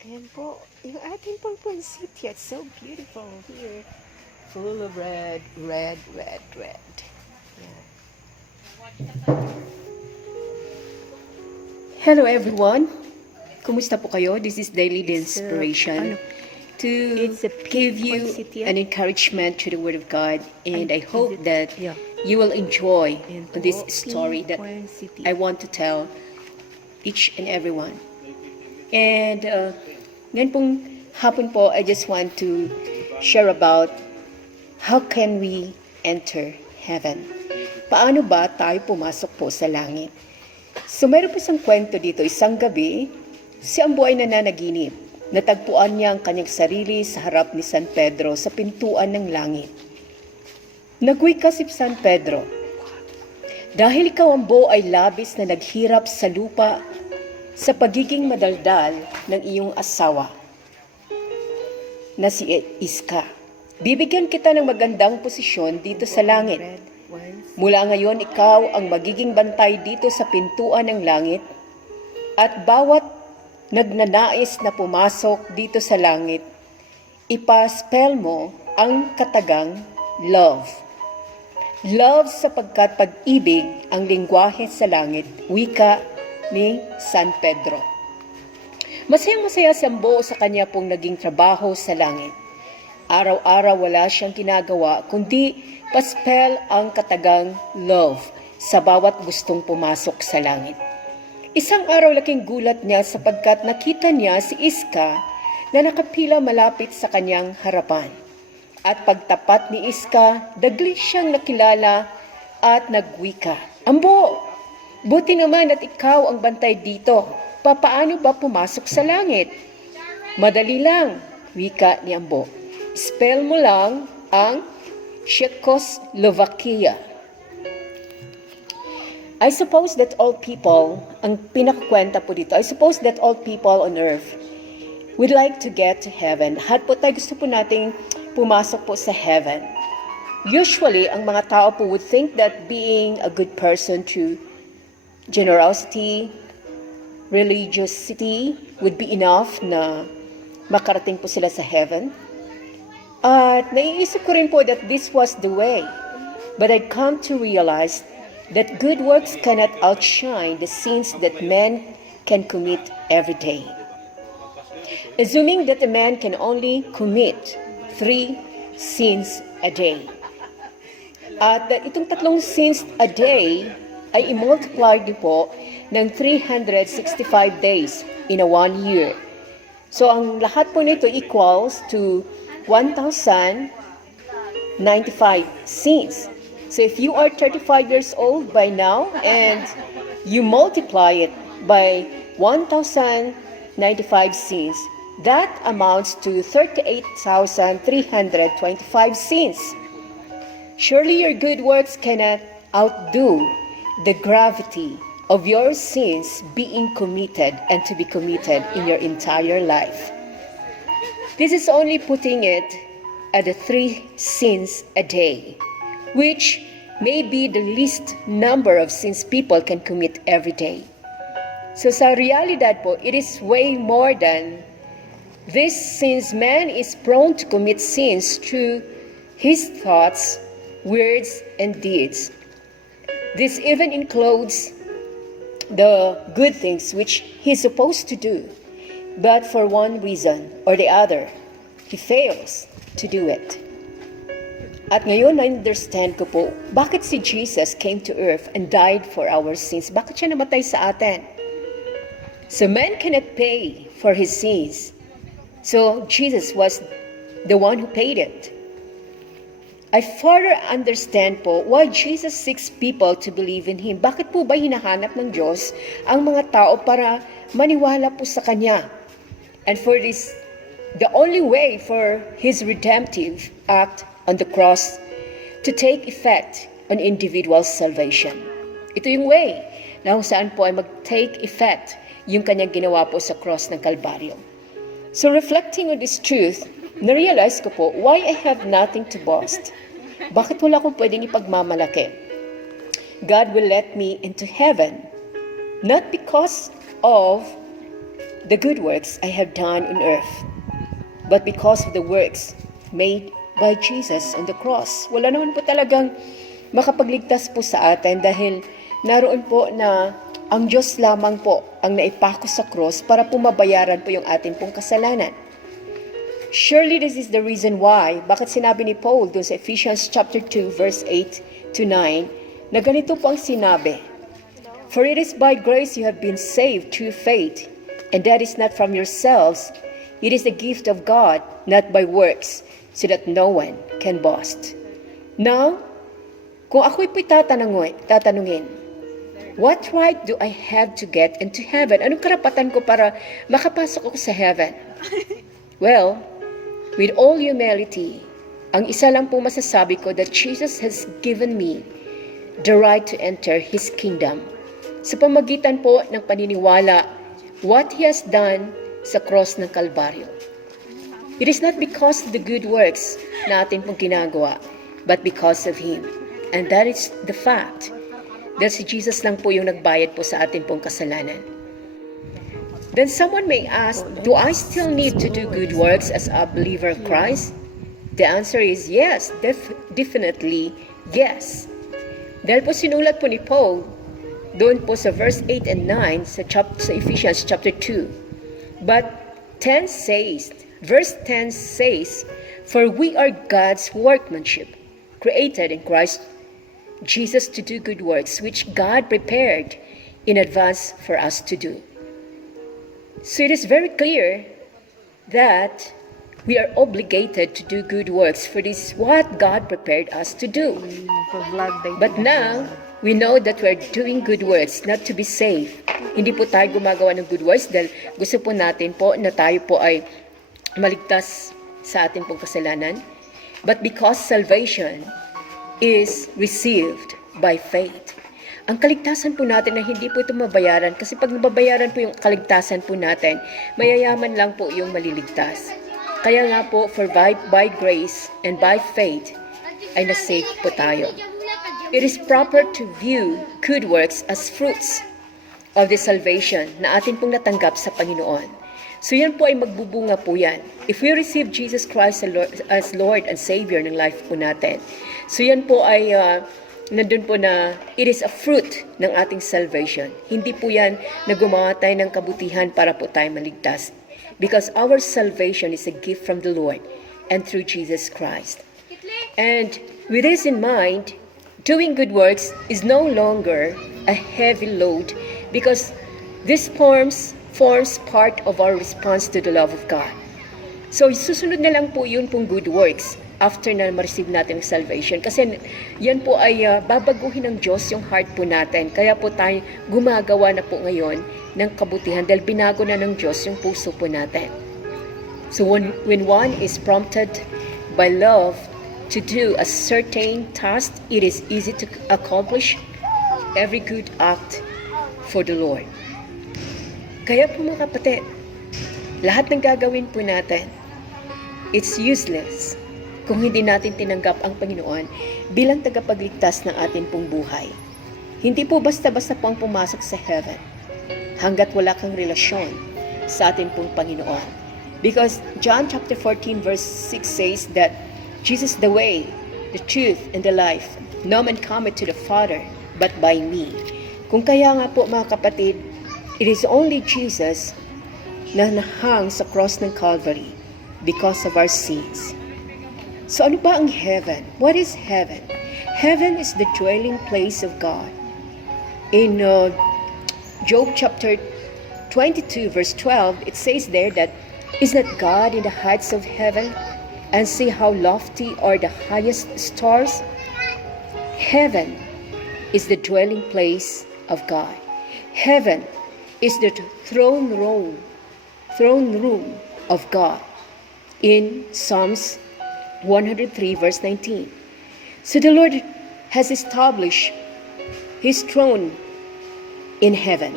Ayan po, yung ating pong pansit yet so beautiful here. Full of red, red, red, red. Yeah. Hello everyone. Kumusta po kayo? This is Daily Inspiration to give you an encouragement to the Word of God, and I hope that you will enjoy this story that I want to tell each and everyone. And ngayon pong hapon po, I just want to share about how can we enter heaven. Paano ba tayo pumasok po sa langit? So mayroon po isang kwento dito, isang gabi, si Ambo ay nananaginip. Natagpuan niya ang kanyang sarili sa harap ni San Pedro sa pintuan ng langit. Nagwikas si San Pedro, "Dahil ikaw, Ambo, ay labis na naghirap sa lupa sa pagiging madaldal ng iyong asawa na si Iska. Bibigyan kita ng magandang posisyon dito sa langit. Mula ngayon, ikaw ang magiging bantay dito sa pintuan ng langit, at bawat nagnanais na pumasok dito sa langit, ipa-spell mo ang katagang love. Love sapagkat pag-ibig ang lingwahe sa langit," wika ni San Pedro. Masayang-masaya si Ambo sa kanya pong naging trabaho sa langit. Araw-araw wala siyang ginagawa kundi paspel ang katagang love sa bawat gustong pumasok sa langit. Isang araw laking gulat niya sapagkat nakita niya si Iska na nakapila malapit sa kanyang harapan. At pagtapat ni Iska, dagli siyang nakilala at nagwika, "Ambo, buti naman at ikaw ang bantay dito. Papaano ba pumasok sa langit?" "Madali lang," wika ni Ambo. "Spell mo lang ang Czechoslovakia." I suppose that all people, ang pinakakwenta po dito, I suppose that all people on earth would like to get to heaven. Lahat po tayo gusto po nating pumasok po sa heaven. Usually, ang mga tao po would think that being a good person through generosity, religiosity would be enough na makarating po sila sa heaven. At naiisip ko rin po that this was the way. But I'd come to realize that good works cannot outshine the sins that men can commit every day. Assuming that a man can only commit 3 sins a day. At itong 3 sins a day ay i-multiply din po ng 365 days in a 1 year. So ang lahat po nito equals to 1,095 sins. So if you are 35 years old by now and you multiply it by 1,095 sins, that amounts to 38,325 sins. Surely your good works cannot outdo the gravity of your sins being committed and to be committed in your entire life. This is only putting it at the 3 sins a day, which may be the least number of sins people can commit every day. So sa realidad po, it is way more than this, since man is prone to commit sins through his thoughts, words, and deeds. This even includes the good things which he is supposed to do, but for one reason or the other, he fails to do it. At ngayon, na-understand ko po, bakit si Jesus came to earth and died for our sins? Bakit siya namatay sa atin? So man cannot pay for his sins. So Jesus was the one who paid it. I further understand po why Jesus seeks people to believe in Him. Bakit po ba hinahanap ng Diyos ang mga tao para maniwala po sa Kanya? And for this, the only way for His redemptive act on the cross to take effect on individual salvation. Ito yung way na kung saan po ay mag-take effect yung Kanyang ginawa po sa cross ng Kalbaryo. So reflecting on this truth, na-realize ko po why I have nothing to boast. Bakit wala akong pwedeng ipagmamalaki? God will let me into heaven, not because of the good works I have done on earth, but because of the works made by Jesus on the cross. Wala naman po talagang makapagligtas po sa atin dahil naroon po na ang Diyos lamang po ang naipako sa cross para po mabayaran po yung ating pong kasalanan. Surely this is the reason why, bakit sinabi ni Paul dun sa Ephesians chapter 2 verse 8 to 9, na ganito po ang sinabi, "For it is by grace you have been saved through faith, and that is not from yourselves, it is the gift of God, not by works, so that no one can boast." Now, kung ako'y po'y tatanungin, what right do I have to get into heaven? Anong karapatan ko para makapasok ako sa heaven? Well, with all humility, ang isa lang po masasabi ko that Jesus has given me the right to enter His kingdom. Sa pamagitan po ng paniniwala, what He has done sa cross ng Kalbaryo. It is not because of the good works na atin pong ginagawa, but because of Him. And that is the fact. Dahil si Jesus lang po yung nagbayad po sa atin pong kasalanan. Then someone may ask, do I still need to do good works as a believer of Christ? The answer is yes, definitely yes. Dahil po sinulat po ni Paul, doon po sa verse 8 and 9 sa Ephesians chapter 2. But verse 10 says, "For we are God's workmanship, created in Christ Jesus to do good works, which God prepared in advance for us to do." So it is very clear that we are obligated to do good works, for this is what God prepared us to do. But now, we know that we are doing good works not to be saved. Hindi po tayo gumagawa ng good works dahil gusto po natin po na tayo po ay maligtas sa ating pong kasalanan. But because salvation is received by faith. Ang kaligtasan po natin na hindi po ito mabayaran kasi pag nababayaran po yung kaligtasan po natin, mayayaman lang po yung maliligtas. Kaya nga po, for by grace and by faith ay nasave po tayo. It is proper to view good works as fruits of the salvation na atin pong natanggap sa Panginoon. So yan po ay magbubunga po yan. If we receive Jesus Christ as Lord and Savior ng life po natin, so yan po ay nandun po na it is a fruit ng ating salvation. Hindi po yan na gumawa tayo ng kabutihan para po tayo maligtas. Because our salvation is a gift from the Lord and through Jesus Christ. And with this in mind, doing good works is no longer a heavy load because this forms part of our response to the love of God. So susunod na lang po yun pong good works after na ma-receive natin ang salvation. Kasi yan po ay babaguhin ng Diyos yung heart po natin. Kaya po tayo gumagawa na po ngayon ng kabutihan dahil binago na ng Diyos yung puso po natin. So when one is prompted by love to do a certain task, it is easy to accomplish every good act for the Lord. Kaya po mga kapatid, lahat ng gagawin po natin, it's useless kung hindi natin tinanggap ang Panginoon bilang tagapagligtas ng ating pong buhay. Hindi po basta-basta po ang pumasok sa heaven hanggat wala kang relasyon sa ating pong Panginoon. Because John chapter 14 verse 6 says that Jesus is the way, the truth, and the life. No man cometh to the Father but by me. Kung kaya nga po mga kapatid, it is only Jesus na nahang sa cross ng Calvary because of our sins. So ano ba ang heaven? What is heaven? Heaven is the dwelling place of God. In Job chapter 22 verse 12, it says there that, "Is not God in the heights of heaven? And see how lofty are the highest stars?" Heaven is the dwelling place of God. Heaven is the throne room of God. In Psalms 103 verse 19. So the Lord has established His throne in heaven,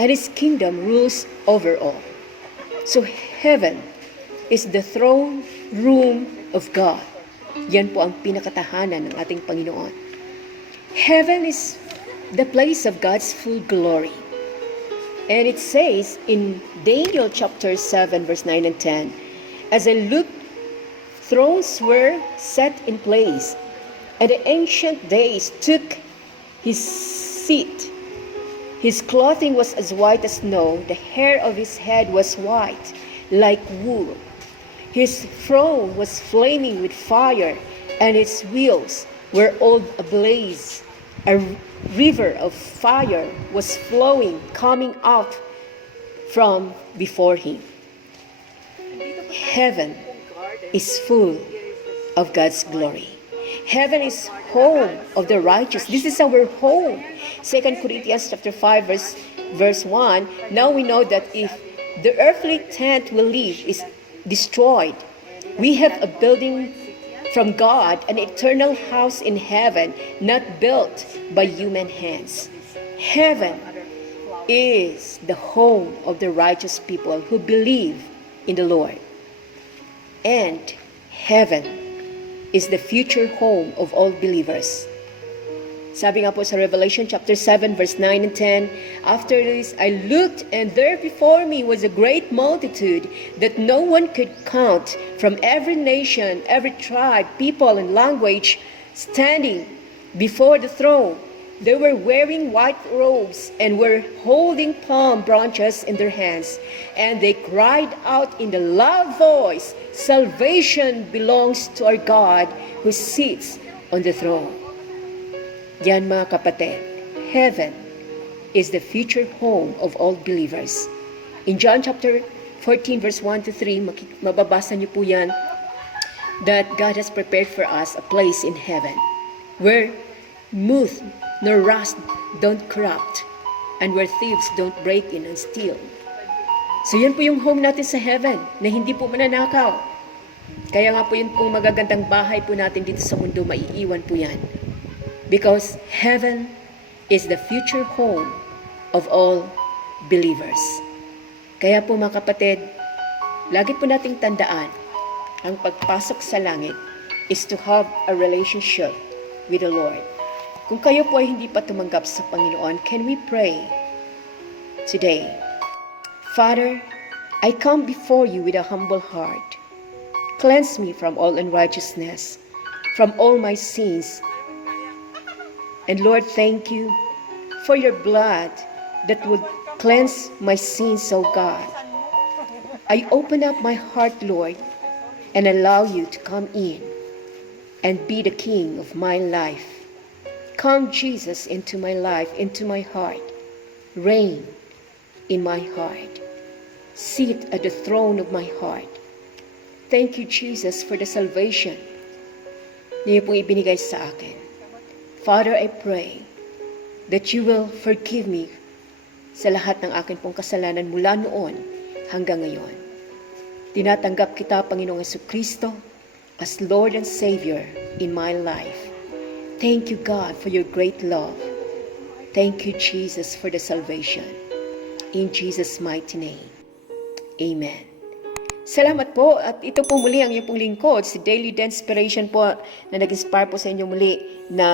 and His kingdom rules over all. So heaven is the throne room of God. Yan po ang pinakatahanan ng ating Panginoon. Heaven is the place of God's full glory. And it says in Daniel chapter 7, verse 9 and 10, as I looked, thrones were set in place, and the Ancient Days took his seat. His clothing was as white as snow, the hair of his head was white, like wool. His throne was flaming with fire, and its wheels were all ablaze. A river of fire was flowing, coming out from before him. Heaven is full of God's glory. Heaven is home of the righteous. This is our home. 2 Corinthians chapter 5, verse 1. Now we know that if the earthly tent we live is destroyed, we have a building from God, an eternal house in heaven, not built by human hands. Heaven is the home of the righteous people who believe in the Lord. And heaven is the future home of all believers. Sabi nga po sa Revelation chapter 7 verse 9 and 10, after this I looked, and there before me was a great multitude that no one could count, from every nation, every tribe, people, and language, standing before the throne. They were wearing white robes and were holding palm branches in their hands, and they cried out in a loud voice, "Salvation belongs to our God who sits on the throne." Yan mga kapatid, heaven is the future home of all believers. In John chapter 14 verse 1 to 3, mababasa niyo po yan, that God has prepared for us a place in heaven where moth nor rust don't corrupt, and where thieves don't break in and steal. So yan po yung home natin sa heaven, na hindi po mananakaw. Kaya nga po yun pong magagandang bahay po natin dito sa mundo, maiiwan po yan. Because heaven is the future home of all believers. Kaya po mga kapatid, lagi po nating tandaan, ang pagpasok sa langit is to have a relationship with the Lord. Kung kayo po ay hindi pa tumanggap sa Panginoon, can we pray today? Father, I come before you with a humble heart. Cleanse me from all unrighteousness, from all my sins. And Lord, thank you for your blood that would cleanse my sins, oh God. I open up my heart, Lord, and allow you to come in and be the King of my life. Come, Jesus, into my life, into my heart. Reign in my heart. Sit at the throne of my heart. Thank you, Jesus, for the salvation na iyo pong ibinigay sa akin. Father, I pray that you will forgive me sa lahat ng akin pong kasalanan mula noon hanggang ngayon. Tinatanggap kita, Panginoong Jesucristo, as Lord and Savior in my life. Thank you, God, for your great love. Thank you, Jesus, for the salvation. In Jesus' mighty name, Amen. Salamat po, at ito po muli ang iyong pong lingkod, si Daily Denspiration po, na nag-inspire po sa inyo muli na